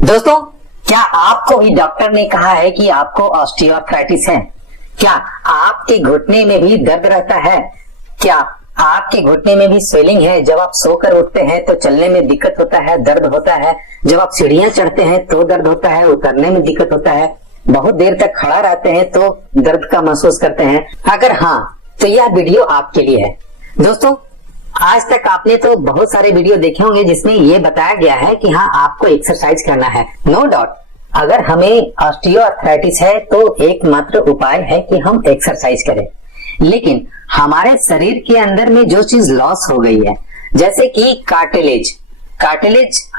दोस्तों, क्या आपको भी डॉक्टर ने कहा है कि आपको ऑस्टियोआर्थराइटिस है? क्या आपके घुटने में भी दर्द रहता है? क्या आपके घुटने में भी स्वेलिंग है? जब आप सोकर उठते हैं तो चलने में दिक्कत होता है, दर्द होता है। जब आप सीढ़ियां चढ़ते हैं तो दर्द होता है, उतरने में दिक्कत होता है। बहुत देर तक खड़ा रहते हैं तो दर्द का महसूस करते हैं। अगर हाँ, तो यह वीडियो आपके लिए है। दोस्तों, आज तक आपने तो बहुत सारे वीडियो देखे होंगे जिसमें ये बताया गया है कि हाँ, आपको एक्सरसाइज करना है। नो डाउट, अगर हमें ऑस्टियोआर्थराइटिस है तो एकमात्र उपाय है कि हम एक्सरसाइज करें। लेकिन हमारे शरीर के अंदर में जो चीज लॉस हो गई है, जैसे कि कार्टिलेज,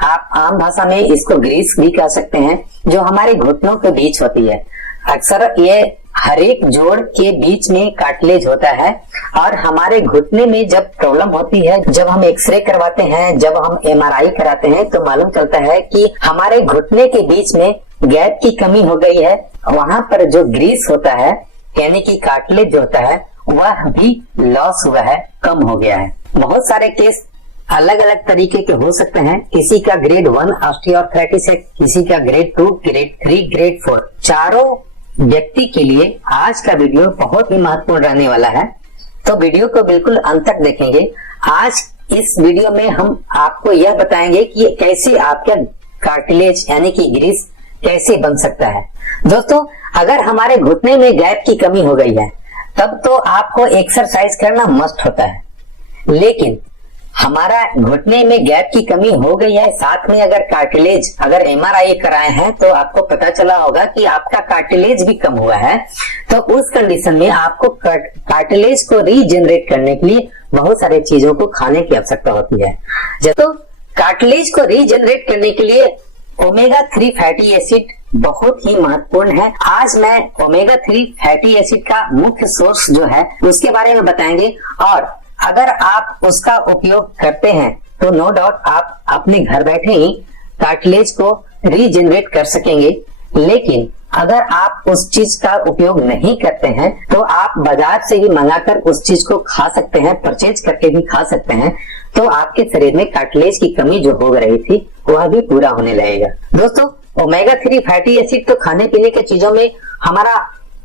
आप आम भाषा में इसको ग्रीस भी कह सकते हैं, जो हमारे घुटनों के बीच होती है। अक्सर ये हर एक जोड़ के बीच में कार्टिलेज होता है और हमारे घुटने में जब प्रॉब्लम होती है, जब हम एक्सरे करवाते हैं, जब हम एमआरआई कराते हैं तो मालूम चलता है कि हमारे घुटने के बीच में गैप की कमी हो गई है। वहां पर जो ग्रीस होता है यानी कि कार्टिलेज जो होता है वह भी लॉस हुआ है, कम हो गया है। बहुत सारे केस अलग अलग तरीके के हो सकते हैं। किसी का ग्रेड 1 ऑस्टियोआर्थराइटिस है, किसी का ग्रेड 2, ग्रेड 3, ग्रेड 4। चारों व्यक्ति के लिए आज का वीडियो बहुत ही महत्वपूर्ण रहने वाला है, तो वीडियो को बिल्कुल अंत तक देखेंगे। आज इस वीडियो में हम आपको यह बताएंगे कि कैसे आपका कार्टिलेज यानी कि ग्रीस कैसे बन सकता है। दोस्तों, अगर हमारे घुटने में गैप की कमी हो गई है तब तो आपको एक्सरसाइज करना मस्ट होता है। लेकिन हमारा घुटने में गैप की कमी हो गई है, साथ में अगर कार्टिलेज, अगर एमआरआई कराए हैं तो आपको पता चला होगा कि आपका कार्टिलेज भी कम हुआ है, तो उस कंडीशन में आपको कार्टिलेज को रीजनरेट करने के लिए बहुत सारे चीजों को खाने की आवश्यकता होती है। तो कार्टिलेज को रीजनरेट करने के लिए ओमेगा 3 फैटी एसिड बहुत ही महत्वपूर्ण है। आज मैं ओमेगा 3 फैटी एसिड का मुख्य सोर्स जो है उसके बारे में बताएंगे, और अगर आप उसका उपयोग करते हैं तो नो डाउट आप अपने घर बैठे ही कार्टिलेज को रीजनरेट कर सकेंगे। लेकिन अगर आप उस चीज का उपयोग नहीं करते हैं तो आप बाजार से ही मंगाकर उस चीज को खा सकते हैं, परचेज करके भी खा सकते हैं, तो आपके शरीर में कार्टिलेज की कमी जो हो रही थी वह भी पूरा होने लगेगा। दोस्तों, ओमेगा 3 फैटी एसिड तो खाने पीने के चीजों में हमारा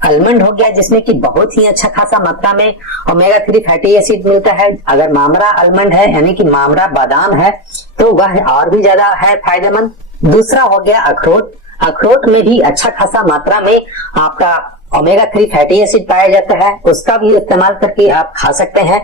आलमंड हो गया, जिसमें कि बहुत ही अच्छा खासा मात्रा में ओमेगा 3 फैटी एसिड मिलता है। अगर मामरा आलमंड है यानी कि मामरा बादाम है तो वह और भी ज्यादा है फायदेमंद। दूसरा हो गया अखरोट, अखरोट में भी अच्छा खासा मात्रा में आपका ओमेगा 3 फैटी एसिड पाया जाता है, उसका भी इस्तेमाल करके आप खा सकते हैं।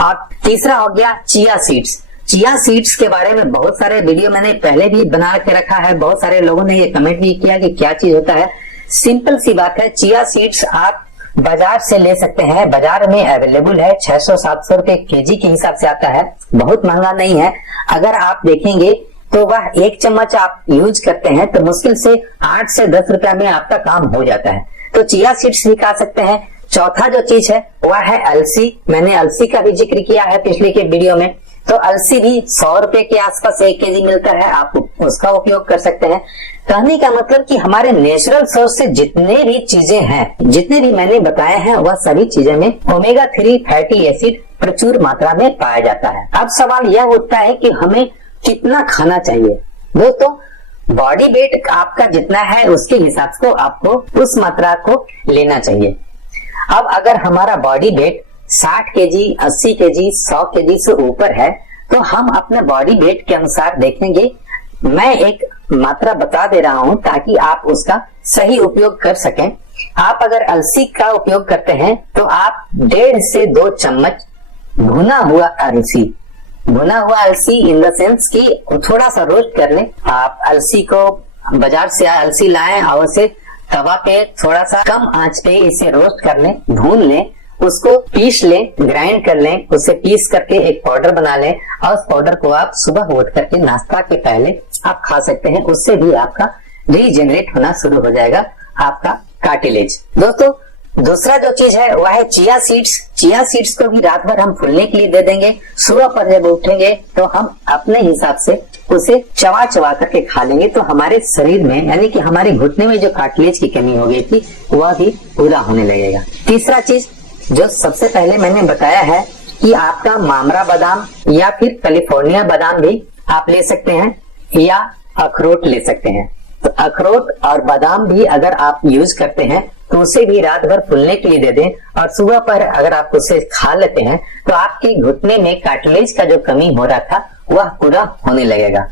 और तीसरा हो गया चिया सीड्स। चिया सीड्स के बारे में बहुत सारे वीडियो मैंने पहले भी बना के रखा है, बहुत सारे लोगों ने ये कमेंट भी किया कि क्या चीज होता है। सिंपल सी बात है, चिया सीड्स आप बाजार से ले सकते हैं, बाजार में अवेलेबल है, 600-700 रुपए केजी के हिसाब से आता है, बहुत महंगा नहीं है। अगर आप देखेंगे तो वह 1 चम्मच आप यूज करते हैं तो मुश्किल से 8 से 10 रुपया में आपका काम हो जाता है। तो चिया सीड्स भी खा सकते हैं। चौथा जो चीज है वह है अलसी। मैंने अलसी का भी जिक्र किया है पिछले के वीडियो में, तो अलसी भी 100 रुपए के आसपास 1 केजी मिलता है, आप उसका उपयोग कर सकते हैं। कहने का मतलब कि हमारे नेचुरल सोर्स से जितने भी चीजें हैं, जितने भी मैंने बताए हैं, वह सभी चीजें में ओमेगा 3 फैटी एसिड प्रचुर मात्रा में पाया जाता है। अब सवाल यह उठता है कि हमें कितना खाना चाहिए। दोस्तों, बॉडी वेट आपका जितना है उसके हिसाब से आपको उस मात्रा को लेना चाहिए। अब अगर हमारा body weight 60 KG, 80 KG, 100 KG से ऊपर है तो हम अपने बॉडी वेट के अनुसार देखेंगे। मैं एक मात्रा बता दे रहा हूं ताकि आप उसका सही उपयोग कर सकें। आप अगर अलसी का उपयोग करते हैं तो आप 1.5 से 2 चम्मच भुना हुआ अलसी इन द सेंस कि थोड़ा सा रोस्ट कर लें। आप अलसी को बाजार से अलसी लाएं और उसे तवा पे थोड़ा सा कम आंच पे इसे रोस्ट कर लें, भून लें, उसको पीस लें, ग्राइंड कर लें, उसे पीस करके एक पाउडर बना लें और उस पाउडर को आप सुबह उठ करके नाश्ता के पहले आप खा सकते हैं। उससे भी आपका रीजनरेट होना शुरू हो जाएगा आपका कार्टिलेज। दोस्तों, दूसरा जो चीज है वह है चिया सीड्स। चिया सीड्स को भी रात भर हम फूलने के लिए दे देंगे। सुबह पर जब उठेंगे तो हम अपने हिसाब से उसे चबा चबा करके खा लेंगे, तो हमारे शरीर में यानी कि हमारे घुटने में जो कार्टिलेज की कमी हो गई थी वह भी पूरा होने लगेगा। तीसरा चीज जो सबसे पहले मैंने बताया है कि आपका मामरा बादाम या फिर कैलिफोर्निया बादाम भी आप ले सकते हैं या अखरोट ले सकते हैं। तो अखरोट और बादाम भी अगर आप यूज करते हैं तो उसे भी रात भर फूलने के लिए दे दें और सुबह पर अगर आप उसे खा लेते हैं तो आपके घुटने में कार्टिलेज का जो कमी हो रहा था वह पूरा होने लगेगा।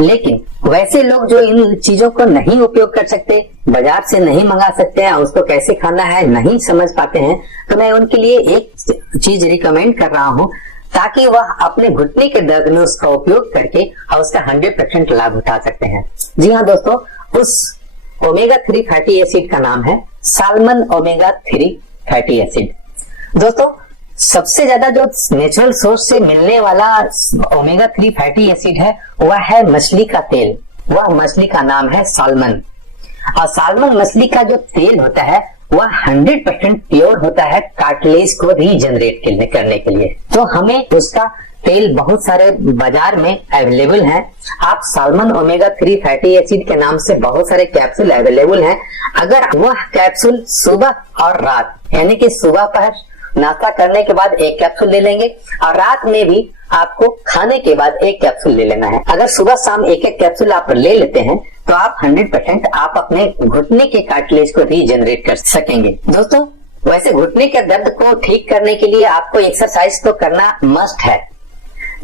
लेकिन वैसे लोग जो इन चीजों को नहीं उपयोग कर सकते, बाजार से नहीं मंगा सकते हैं, उसको कैसे खाना है नहीं समझ पाते हैं, तो मैं उनके लिए एक चीज रिकमेंड कर रहा हूं ताकि वह अपने घुटने के दर्द में उसका उपयोग करके और उसका 100% लाभ उठा सकते हैं। जी हाँ दोस्तों, उस ओमेगा 3 फैटी एसिड का नाम है साल्मन ओमेगा 3 फैटी एसिड। दोस्तों सबसे ज्यादा जो नेचुरल सोर्स से मिलने वाला ओमेगा 3 फैटी एसिड है वह है मछली का तेल। वह मछली का नाम है साल्मन। और साल्मन मछली का जो तेल होता है वह 100% प्योर होता है कार्टिलेज को रीजनरेट करने के लिए। तो हमें उसका तेल बहुत सारे बाजार में अवेलेबल है। आप साल्मन ओमेगा 3 फैटी एसिड के नाम से बहुत सारे कैप्सूल अवेलेबल हैं। अगर वह कैप्सूल सुबह और रात यानी कि सुबह पर नाश्ता करने के बाद एक कैप्सूल ले लेंगे और रात में भी आपको खाने के बाद एक कैप्सूल ले लेना है। अगर सुबह शाम एक एक कैप्सूल आप ले लेते हैं तो आप 100% आप अपने घुटने के कार्टिलेज को रीजनरेट कर सकेंगे। दोस्तों वैसे घुटने के दर्द को ठीक करने के लिए आपको एक्सरसाइज तो करना मस्ट है।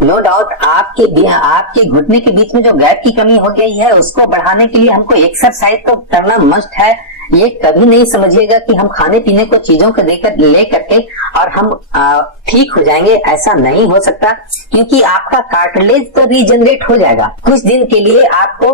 नो डाउट आपके घुटने के बीच में जो गैप की कमी हो गई है उसको बढ़ाने के लिए हमको एक्सरसाइज तो करना मस्ट है। ये कभी नहीं समझिएगा कि हम खाने पीने को चीजों को ले करके और हम ठीक हो जाएंगे, ऐसा नहीं हो सकता। क्योंकि आपका कार्टिलेज तो रीजनरेट हो जाएगा, कुछ दिन के लिए आपको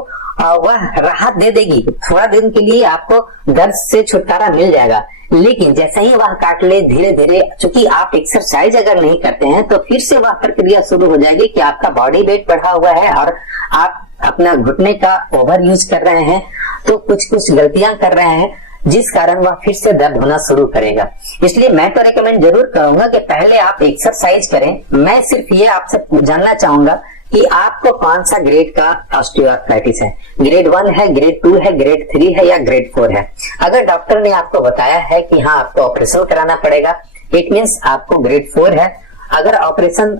वह राहत दे देगी, थोड़ा दिन के लिए आपको दर्द से छुटकारा मिल जाएगा। लेकिन जैसे ही वह कार्टिलेज धीरे धीरे, चूंकि आप एक्सरसाइज अगर नहीं करते हैं तो फिर से वह प्रक्रिया शुरू हो जाएगी कि आपका बॉडी वेट बढ़ा हुआ है और आप अपना घुटने का ओवर यूज कर रहे हैं, तो कुछ गलतियां कर रहे हैं जिस कारण वह फिर से दर्द होना शुरू करेगा। इसलिए मैं तो रिकमेंड जरूर करूंगा कि पहले आप एक्सरसाइज करें। मैं सिर्फ ये आपसे जानना चाहूंगा कि आपको कौन सा ग्रेड का ऑस्टियोआर्थराइटिस है, ग्रेड 1 है, ग्रेड 2 है, ग्रेड 3 है या ग्रेड 4 है। अगर डॉक्टर ने आपको बताया है कि हाँ आपको ऑपरेशन कराना पड़ेगा, इट मीन्स आपको ग्रेड 4 है। अगर ऑपरेशन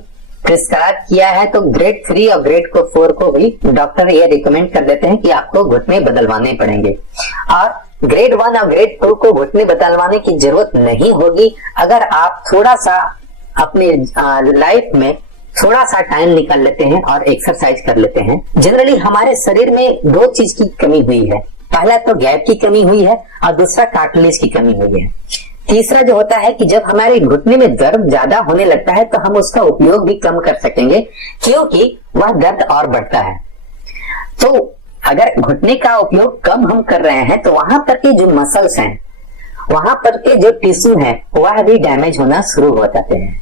प्रिस्क्राइब किया है तो ग्रेड 3 और ग्रेड 4 को भी डॉक्टर ये रिकमेंड कर देते हैं कि आपको घुटने बदलवाने पड़ेंगे। और ग्रेड 1 और ग्रेड 2 को घुटने बदलवाने की जरूरत नहीं होगी अगर आप थोड़ा सा अपने लाइफ में थोड़ा सा टाइम निकाल लेते हैं और एक्सरसाइज कर लेते हैं। जनरली हमारे शरीर में 2 चीज की कमी हुई है, पहला तो गैप की कमी हुई है और दूसरा कार्टिलेज की कमी हुई है। तीसरा जो होता है कि जब हमारे घुटने में दर्द ज्यादा होने लगता है तो हम उसका उपयोग भी कम कर सकेंगे क्योंकि वह दर्द और बढ़ता है। तो अगर घुटने का उपयोग कम हम कर रहे हैं तो वहां पर के जो मसल्स हैं, वहां पर के जो टिश्यू हैं वह भी डैमेज होना शुरू हो जाते हैं।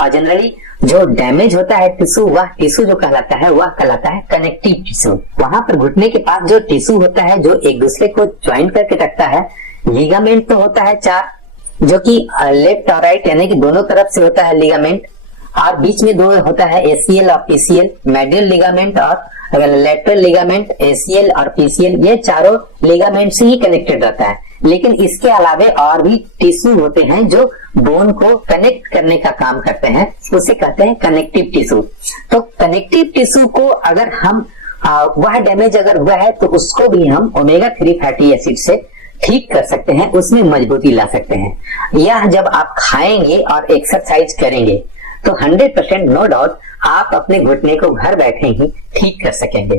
और जनरली जो डैमेज होता है टिश्यू, वह टिश्यू जो कहलाता है वह कहलाता है कनेक्टिव टिश्यू। वहां पर घुटने के पास जो टिश्यू होता है जो एक दूसरे को ज्वाइन करके रखता है, लिगामेंट तो होता है 4 जो कि लेफ्ट और राइट यानी कि दोनों तरफ से होता है लिगामेंट, और बीच में 2 होता है एसीएल और पीसीएल, मेडियल लिगामेंट और लेटरल लिगामेंट, एसीएल और पीसीएल, ये चारों लिगामेंट से ही कनेक्टेड रहता है। लेकिन इसके अलावे और भी टिश्यू होते हैं जो बोन को कनेक्ट करने का काम करते हैं, उसे कहते हैं कनेक्टिव टिश्यू। तो कनेक्टिव टिश्यू को अगर हम वह डैमेज अगर हुआ है तो उसको भी हम ओमेगा 3 फैटी एसिड से ठीक कर सकते हैं, उसमें मजबूती ला सकते हैं। यह जब आप खाएंगे और एक्सरसाइज करेंगे तो 100% नो डाउट आप अपने घुटने को घर बैठे ही ठीक कर सकेंगे।